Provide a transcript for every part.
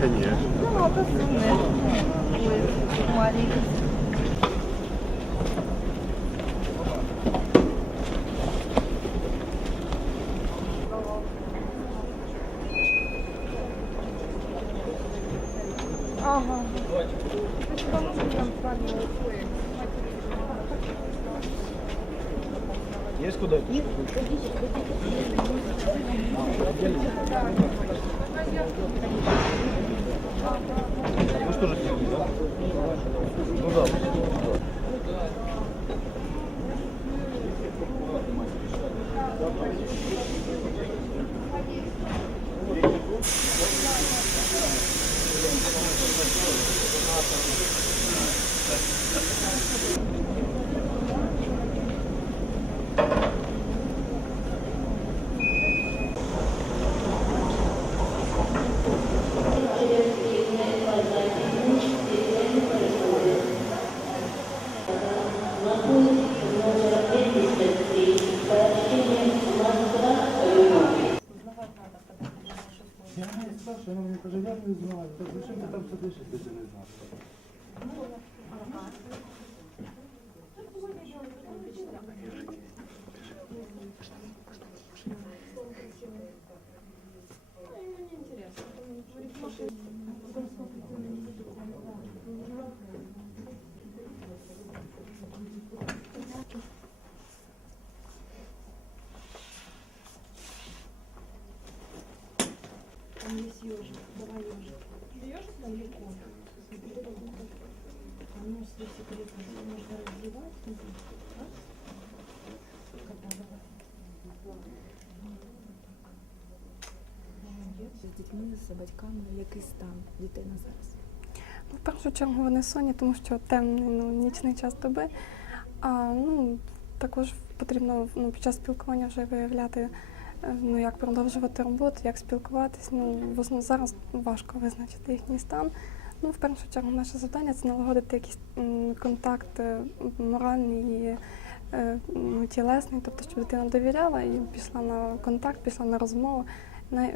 Конечно. Ну, а то сумме. Ага. То есть, по-моему, там правильно Есть куда это? Что же да? Ну да. Я не спрашиваю, я мені каже, я не знаю. Так зачем ти там сидиш, якщо ти не знаєш? З дітьми, з батьками, який стан дітей на зараз? Ну, В першу чергу вони сонні, тому що темний ну, нічний час доби. А ну, також потрібно ну, під час спілкування вже виявляти, ну, як продовжувати роботу, як спілкуватись. Ну, в зараз важко визначити їхній стан. Ну, в першу чергу, наше завдання це налагодити якийсь контакт моральний е, ну, тілесний, тобто, щоб дитина довіряла і пішла на контакт, пішла на розмову.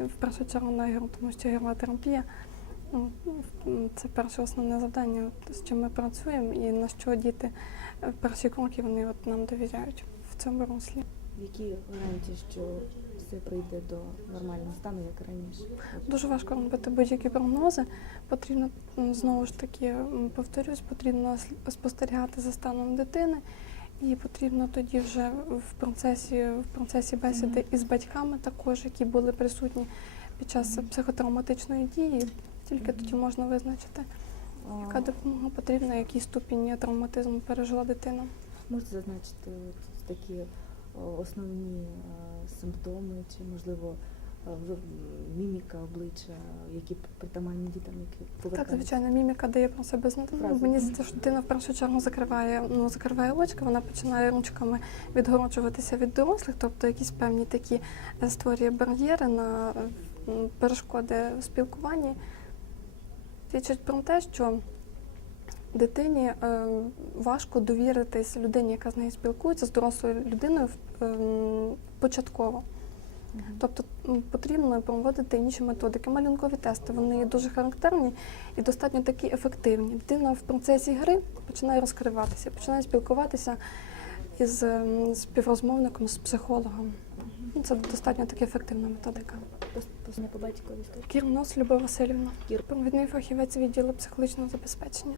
В першу чергу на ігру, тому що ігрова терапія Ну, Це перше основне завдання, з чим ми працюємо, і на що діти е, перші кроки вони от нам довіряють в цьому руслі. Які гарантії, що все прийде до нормального стану, як раніше? Дуже важко робити будь-які прогнози. Потрібно знову ж таки повторюсь, потрібно спостерігати за станом дитини, і потрібно тоді вже в процесі, в процесі бесіди із батьками, також які були присутні під час психотравматичної дії. Тільки тоді можна визначити, яка допомога потрібна, який ступінь травматизму пережила дитина. Можете зазначити от такі основні е, симптоми, чи можливо е, міміка обличчя, які притаманні дітям, які Так, звичайно, міміка дає про себе знати. Ну, Мені здається, що дитина в першу чергу закриває, ну, закриває очки, вона починає ручками відгороджуватися від дорослих, тобто якісь певні такі е, створює бар'єри на перешкоди в спілкуванні. Свідчить про те, що дитині е, важко довіритись людині, яка з нею спілкується, з дорослою людиною е, м, початково. Тобто потрібно проводити інші методики. Малюнкові тести вони є дуже характерні і достатньо такі ефективні. Дитина в процесі гри починає розкриватися, починає спілкуватися із ем, співрозмовником, з психологом. Ну, Це достатньо таки ефективна методика. Кірнос Любов Васильівна, провідний фахівець відділу психологічного забезпечення.